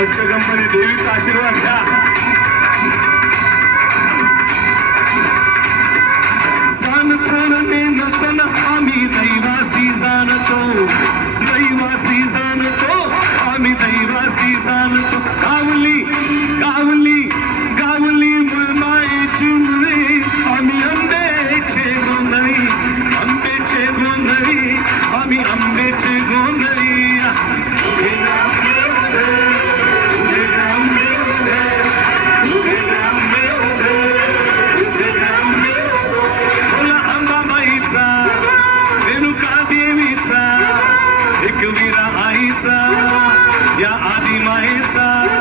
पंचगंमणी देवीचा आशीर्वाद घ्या. सानथरने नतन आम्ही दैवासी जाणतो, दैवासी जाणतो, आम्ही दैवासी जाणतो. गावली गावली गावली मायेची मुळे आम्ही आंब्याचे गोंधळी, आंब्याचे गोंधळी, आम्ही आंब्याचे गोंधळी. या आदिमायेचा